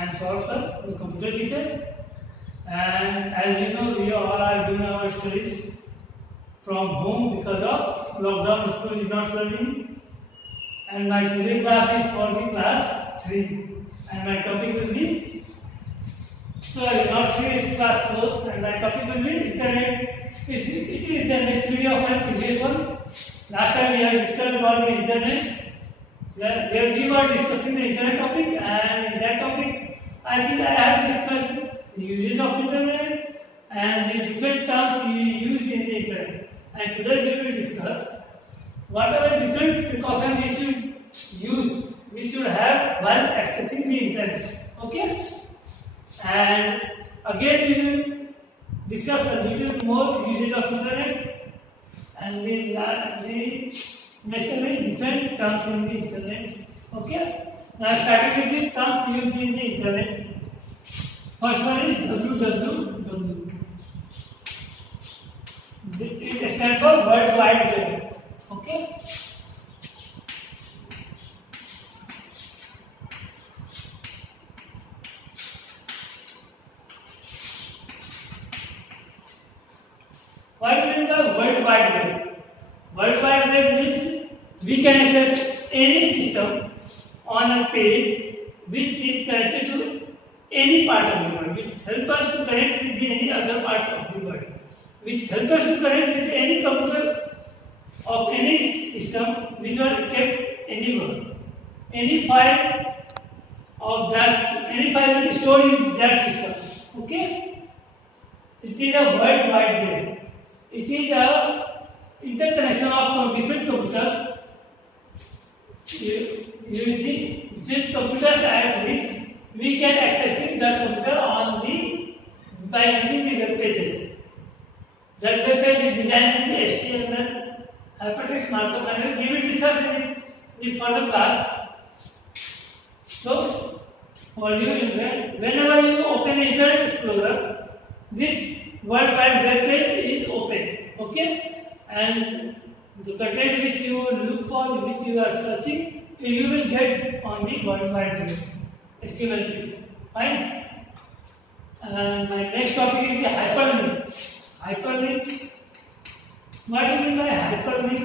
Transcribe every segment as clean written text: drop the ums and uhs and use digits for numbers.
I am Saurabh sir, the computer teacher, and as you know, we all are doing our studies from home because of lockdown. School is not learning, and my today class is for the class 3, and my topic will be not 3 is class 4, and my topic will be internet. It is the next video of my previous one. Last time we have discussed about the internet. Where we were discussing the internet topic, and in that topic I think I have discussed the uses of internet and the different terms we used in the internet. And today we will discuss what are the different precautions we should use, we should have while accessing the internet. Okay? And again we will discuss a little more uses of internet, and next time is different terms in the internet. Okay? Now starting with the terms used in the internet. First one is www. It stands for World Wide Web. Okay? What is the World Wide Web? World Wide Web means we can access any system on a page which is connected to any part of the world, which help us to connect with any other parts of the world, which help us to connect with any computer of any system which are kept anywhere. Any file is stored in that system. Okay? It is a World Wide Web. It is a interconnection of different computers using different computers at which we can access that computer by using the web pages. That web page is designed in the HTML hypertext markup language. We will discuss in the further class. So, whenever you open the Internet Explorer, this World Wide Web page is open. Okay? And the content which you look for, which you are searching, you will get on the World Wide Web HTML page. Fine. My next topic is the hyperlink. Hyperlink. What do you mean by hyperlink?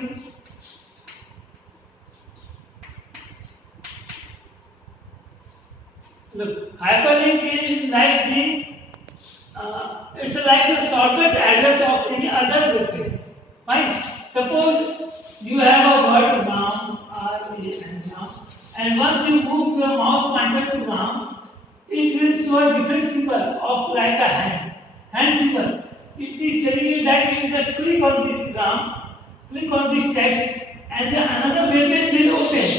Look, hyperlink is like it's like a shortcut address of any other web page. Fine. Suppose you have a word RAM, and once you move your mouse pointer to RAM, it will show a different symbol of like a hand symbol. It is telling you that you just click on this RAM, click on this text, and then another web page will open.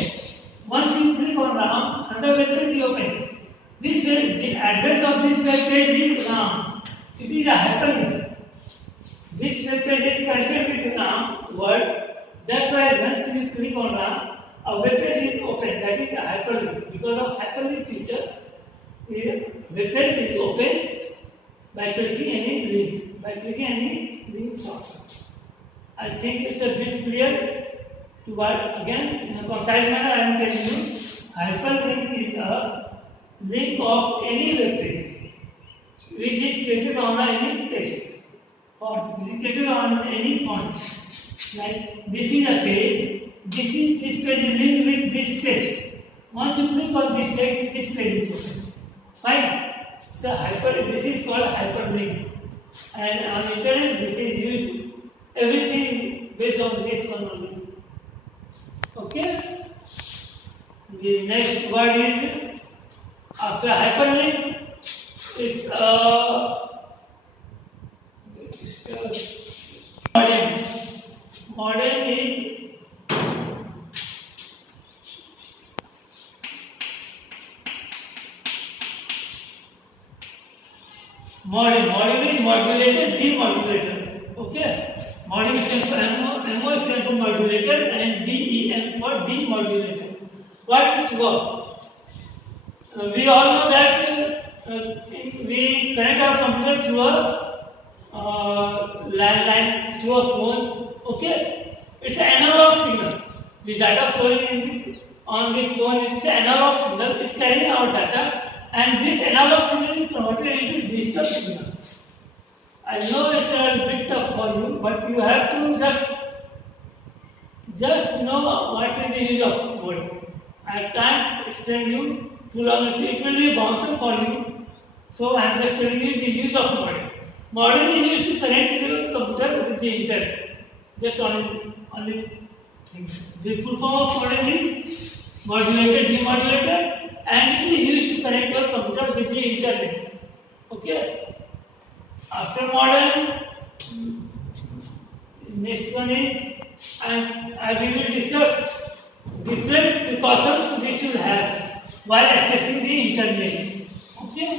Once you click on RAM, another web page will open. The address of this web page is RAM. It is a hyperlink. This web page is connected with RAM word. That's why once you click on RAM, a web page is open. That is a hyperlink. Because of hyperlink feature, the web page is open by clicking any link. By clicking any link shortcut. I think it's a bit clear. To what again in a concise manner I am telling you. Hyperlink is a link of any web page which is created on any text font, which is created on any font. Like this is a page, this page is linked with this text. Once you click on this text, this page is open. Fine. So this is called hyperlink. And on internet this is used. Everything is based on this one only. Okay? The next word is after hyperlink. It's modem. Modem is modulator, demodulator. Okay? Modem stands for MO stands for modulator, and DEM for demodulator. What is work? We all know that we connect our computer through a landline, through a phone. Okay? It's an analog signal. The data flowing on the phone is an analog signal. It carries our data and this analog signal is converted into digital signal. I know it's a bit tough for you, but you have to just know what is the use of modem. I can't explain you too long, so it will be bouncer for you. So I am just telling you the use of modem. Modem is used to connect your computer with the internet. Just only thing. The full form of modem is modulator, demodulator, and it is used to connect your computer with the internet. Okay. After modem, next one is we will discuss different precautions we should have while accessing the internet. Okay.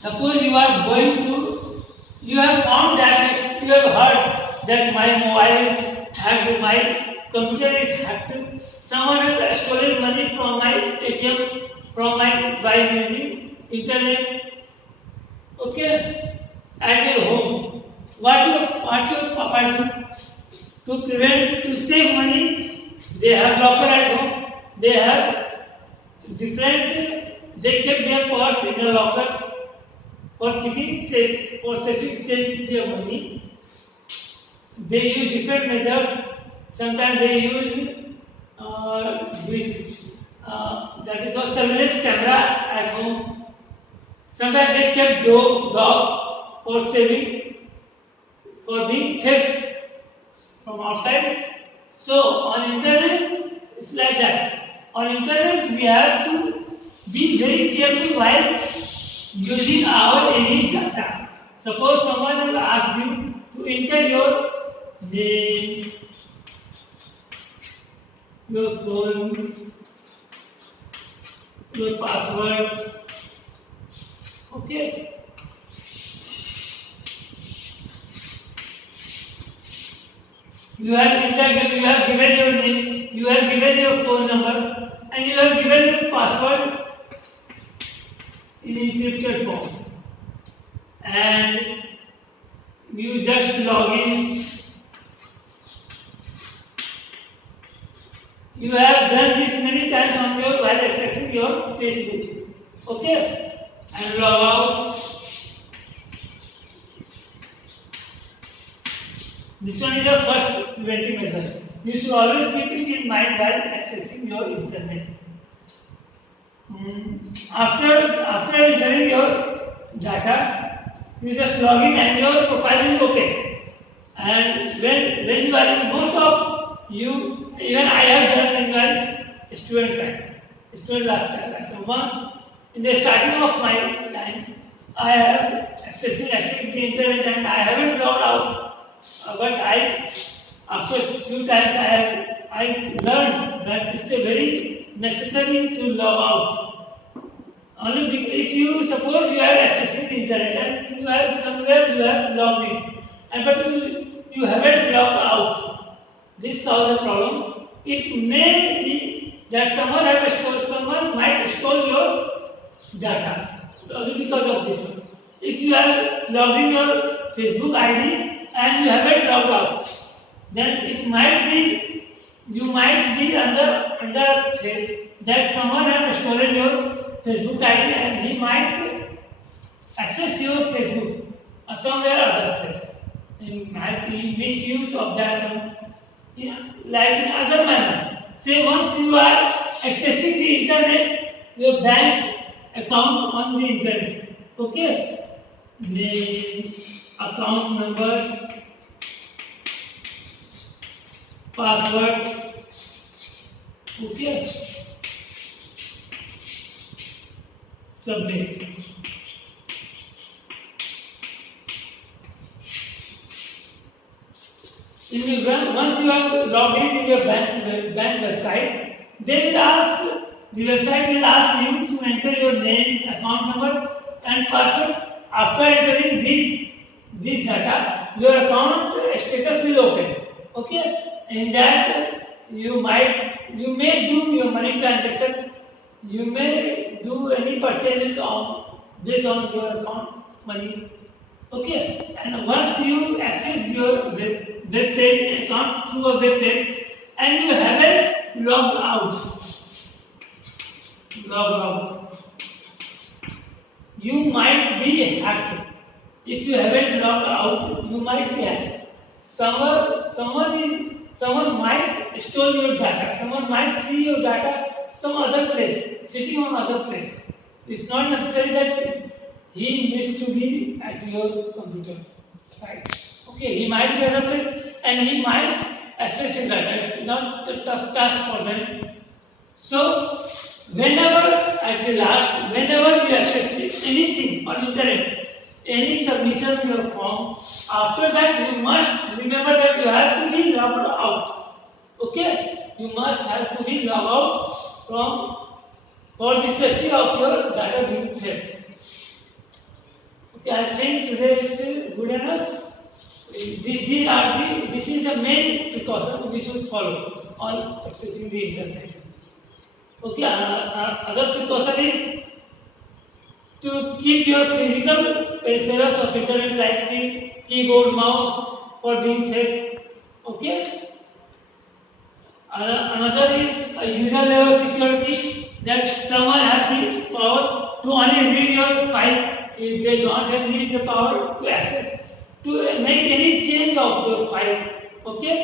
Suppose you are going to, you have found that you have heard that my mobile is hacked, my computer is hacked, someone has stolen money from my ATM, by using internet. Okay, at your home. What's your papa do? To save money, they have locker at home. They kept their purse in a locker for keeping safe, for saving their money. They use different measures. Sometimes they use that is a surveillance camera at home. Sometimes they kept dog for saving, for being theft from outside. So on internet, it's like that. On internet, we have to be very careful while using our any data. Suppose someone will ask you to enter your name, your phone, your password. Okay. You have given your name, you have given your phone number, and you have given your password in encrypted form. And you just log in. You have done this many times while accessing your Facebook. Okay? And log out. This one is the first preventive measure. You should always keep it in mind while accessing your internet. After entering your data, you just log in and your profile is okay. And when you are in, most of you, even I have done in my student lifetime. Once in the starting of my time, I have accessing the internet and I haven't logged out. But after few times I learned that it's a very necessary to log out. Only if you suppose you are accessing the internet and you have somewhere you have logged in, but you haven't logged out, this causes a problem. It may be that someone might steal your data only because of this one. If you have logged in your Facebook ID and you haven't logged out, then you might be under threat that someone has stolen your Facebook ID and he might access your Facebook or somewhere other place. He might be misuse of that one, like in other manner. Say once you are accessing the internet, your bank account on the internet. Okay, name, account number, password. Okay, submit. Once you have logged in your bank website, the website will ask you to enter your name, account number, and password. After entering this data, your account status will open. Okay, in that you may do your money transaction. You may do any purchases based on your account money. Okay, and once you access your web page account through a web page and you haven't logged out, log out. You might be hacked. If you haven't logged out, you might be hacked. Someone might steal your data. Someone might see your data some other place, sitting on other place. It's not necessary that he needs to be at your computer site. Okay, he might be at other place and he might access your data. It's not a tough task for them. So, whenever you access anything on internet, any submission of your form, after that you must remember that you have to be logged out. Okay, you must have to be logged out for the safety of your data being theft. Okay, I think today is good enough. This is the main precaution we should follow on accessing the internet. Okay, other precaution is to keep your physical peripherals of internet like the keyboard, mouse for being theft. Okay. Another is a user level security, that someone has the power to only read your file. If they don't have the power to access, to make any change of the file. Okay,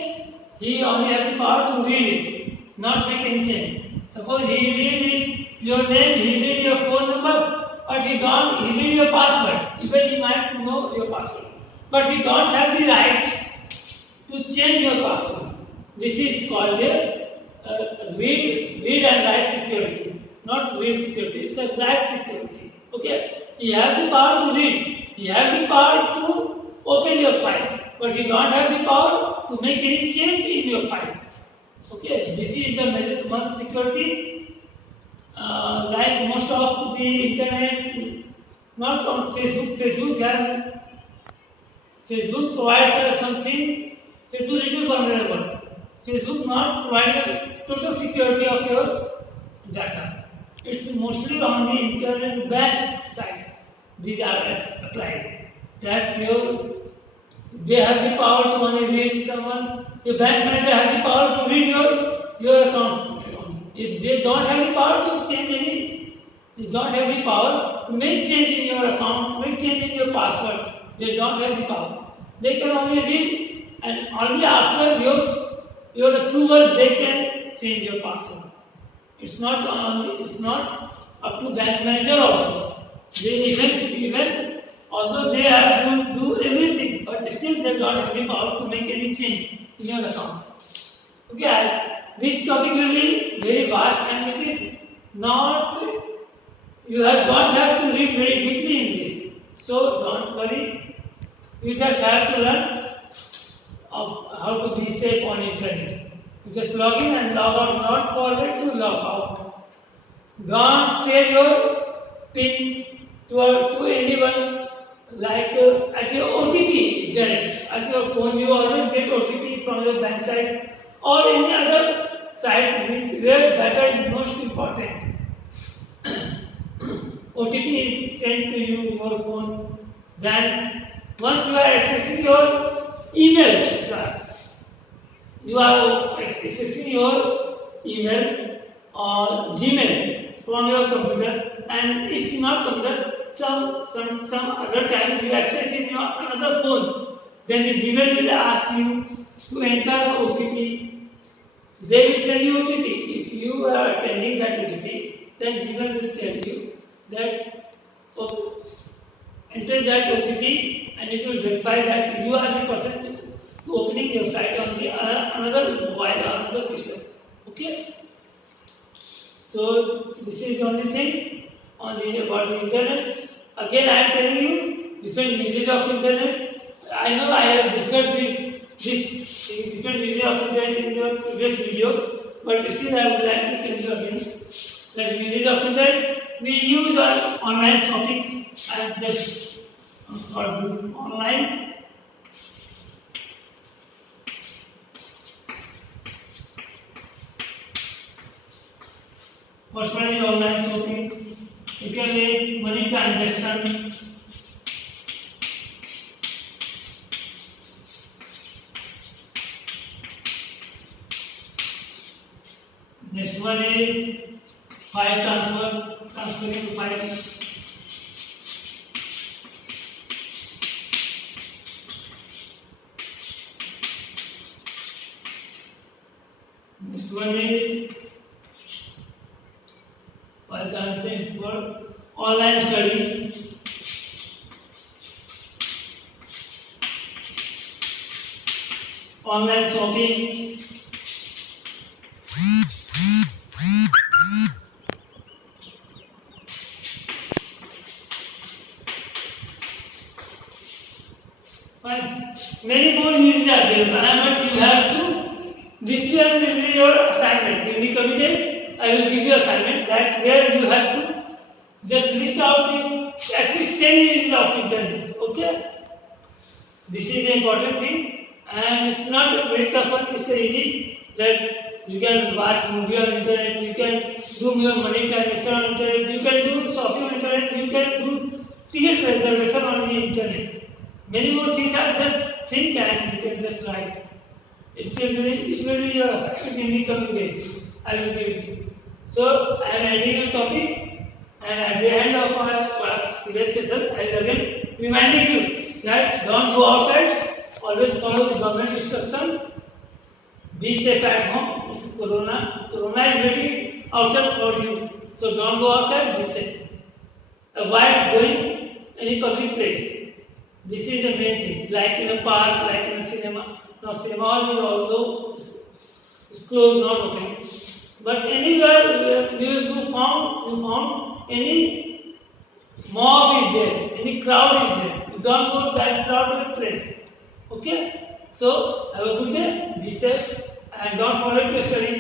he only has the power to read it, not make any change. Suppose he read your name, he read your phone number, but he read your password. Even he might know your password, but he don't have the right to change your password. This is called a read and write security, not read security. It's a write security. Okay, you have the power to read, you have the power to open your file, but you don't have the power to make any change in your file. Okay, this is the major one security. Like most of the internet, not on Facebook. Facebook provides something. Facebook little vulnerable. Facebook not providing total security of your data. It's mostly on the internet bank sites. These are applied. That they have the power to only read someone. Your bank manager has the power to read your accounts. If they don't have the power to change they don't have the power to make change in your account, make change in your password. They don't have the power. They can only read, and only after your approval they can change your password. It's not up to bank manager also. They even although they have to do everything, but still they don't have the power to make any change in your account. Okay, this topic will be very vast and it is not, don't have to read very deeply in this. So don't worry, you just have to learn of how to be safe on internet. You just log in and log out, not forget to log out. Don't share your PIN to anyone, like at your OTP journey. At your phone you always get OTP from your bank site or any other site where data is most important. OTP is sent to you in your phone. Then once you are accessing your email, you are accessing your email or Gmail from your computer, and if not computer, some other time you access in your another phone, then the Gmail will ask you to enter OTP. They will send you OTP. If you are attending that OTP, then Gmail will tell you that enter that OTP, and it will verify that you are the person opening your site on the another mobile or another system. Okay. So this is the only thing about the internet. Again, I am telling you different uses of internet. I know I have discussed this different uses of internet in the previous video, but still I would like to tell you again that uses of internet we use on online shopping. I am just online. First one is online shopping. Second is money transaction. Next one is file transferring the file. Next one is file transferring for online study. Online shopping. Fine. Many more uses are there, but you have to. This will be your assignment. In the coming days, I will give you assignment that where you have to just list out at least 10 uses of internet. Okay. This is the important thing, and it's not very tough one. It's easy that you can watch movie on internet, you can do your money transaction on internet, you can do shopping on internet, you can do ticket reservation on the internet. Many more things are just think and you can just write. It will be your assignment in the coming days. I will give it to you. So I am adding a topic, and at the end of our today's session, I will again reminding you that don't go outside. Always follow the government instruction. Be safe at home. It's Corona is waiting outside for you. So don't go outside. Be safe. Avoid going any public place. This is the main thing. Like in a park, like in a cinema. Now cinema although it's closed, not open. But anywhere you found any mob is there, any crowd is there. You don't go to that crowded place. Okay? So have a good day, be safe, and don't forget to study.